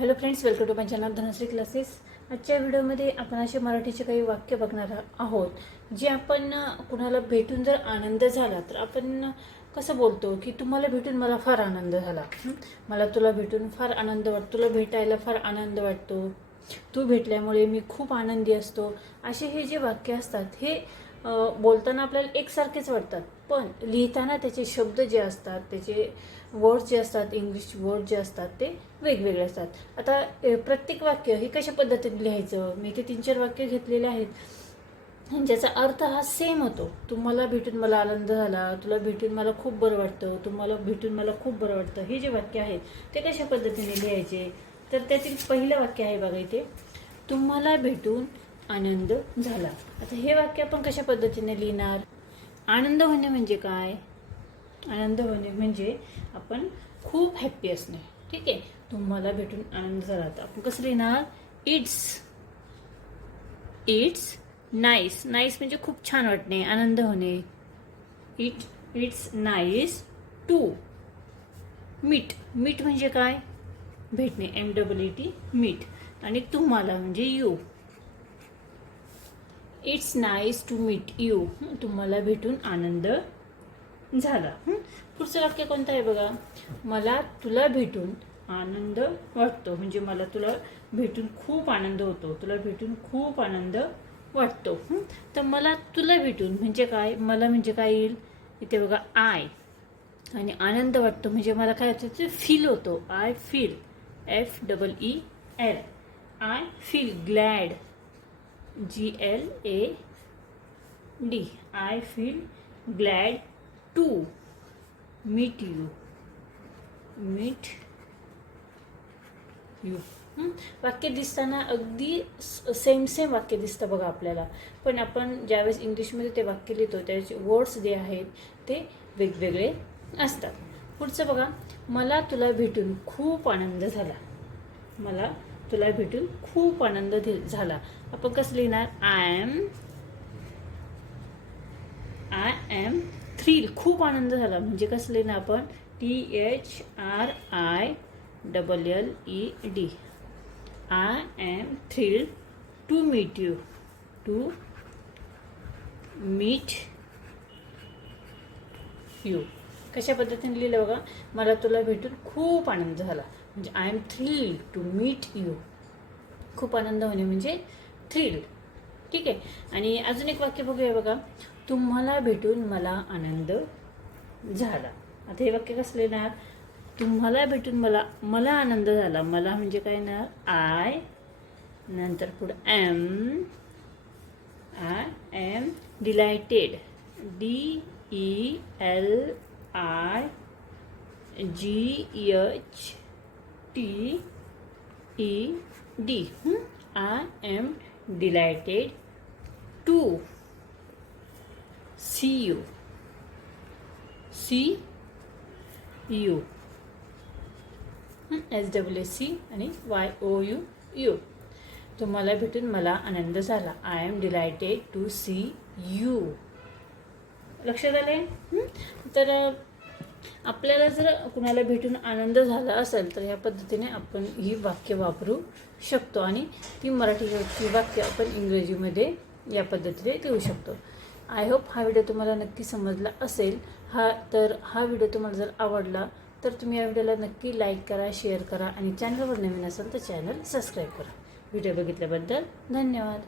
Hello friends welcome to my channel Dhanashree classes आजच्या व्हिडिओमध्ये आपण असे मराठीचे काही वाक्य बघणार आहोत जे आपण कुणाला भेटून जर आनंद झाला तर आपण कसं बोलतो की तुम्हाला भेटून मला फार आनंद झाला. मला तुला भेटून फार आनंद वाटतो तुला भेटायला फार आनंद वाटतो. तू भेटल्यामुळे मी खूप आनंदी असतो. असे हे जे वाक्य असतात हे बोलताना आपल्याला एकसारखेच वाटतात. पण लिहिताना त्याचे शब्द जे असतात त्याचे वर्ड जे असतात इंग्लिश वर्ड जे असतात ते वेगवेगळे असतात. आता प्रत्येक वाक्य हे कशा पद्धतीने लिहायचं? मी ते तीन चार वाक्य घेतलेले आहेत. आणि ज्याचा अर्थ हा सेम होतो. तुम्हाला भेटून मला आनंद झाला तुला भेटून मला खूप बरं वाटतं तुम्हाला भेटून मला खूप बरं वाटतं. हे जे वाक्य आहेत ते कशा पद्धतीने लिहायचे? तर त्यातील पहिलं वाक्य आहे बघा इथे. तुम्हाला भेटून आनंद झाला. आता हे वाक्य आपण कशा पद्धतीने लिहिणार? आनंद होणे म्हणजे काय? आनंद होणे म्हणजे आपण खूप हॅप्पी असणे. ठीक आहे? तुम्हाला भेटून आनंद झाला. तर आपण कसं लिहिणार? इट्स इट्स नाईस नाईस म्हणजे खूप छान वाटणे. आनंद होणे. It it's nice to meet meet म्हणजे काय? भेटणे. M W E T meet आणि तुम्हाला म्हणजे you it's nice to meet you तुम्हाला भेटून आनंद झाला. पुढचं वाक्य कोणतं आहे बघा? मला तुला भेटून आनंद वाटतो. म्हणजे मला तुला भेटून खूप आनंद होतो. तुला भेटून खूप आनंद वाटतो. तर मला तुला भेटून म्हणजे काय? मला म्हणजे काय येईल? इथे बघा आय आणि आनंद वाटतो म्हणजे मला काय होतं फील होतो. I feel F double E L I feel glad G L A D I feel glad to meet you meet you वाक्य दिसताना अगदी सेम सेम वाक्य दिसतं बघा आपल्याला. पण आपण ज्यावेळेस इंग्लिशमध्ये ते वाक्य लिहितो त्याचे वर्ड्स जे आहेत ते वेगवेगळे असतात. पुढचं बघा मला तुला भेटून खूप आनंद झाला. मला तुला भेटून खूप आनंद झाला. आपण कसं लिहिणार? I am I am thrill खूप आनंद झाला. म्हणजे कसं लिहिणार आपण? T H R I double L E D I am thrill to meet you to meet you कशा पद्धतीने लिहिलं बघा? मला तुला भेटून खूप आनंद झाला. म्हणजे I am thrill to meet you खूप आनंद होणे म्हणजे थ्रिल ठीक आहे? आणि अजून एक वाक्य बघूया बघा. तुम्हाला भेटून मला आनंद झाला. आता हे वाक्य कसले ना तुम्हाला भेटून मला मला आनंद झाला. मला म्हणजे काय ना आय नंतर पुढं M I am delighted D E L I G H T E D I am delighted to see you see you S W C आणि वाय ओ यू यू तुम्हाला भेटून मला आनंद झाला. I am delighted to see you लक्षात आले तर आपल्याला जर कुणाला भेटून आनंद झाला असेल तर या पद्धतीने आपण ही वाक्य वापरू शकतो आणि ती मराठी वाक्य आपण इंग्रजीमध्ये या पद्धतीने देऊ शकतो. आय होप हा व्हिडिओ तुम्हाला नक्की समजला असेल. हा तर हा व्हिडिओ तुम्हाला जर आवडला तर तुम्ही या व्हिडिओला नक्की लाईक करा शेअर करा आणि चॅनलवर नवीन असेल तर चॅनल सबस्क्राईब करा. व्हिडिओ बघितल्याबद्दल धन्यवाद.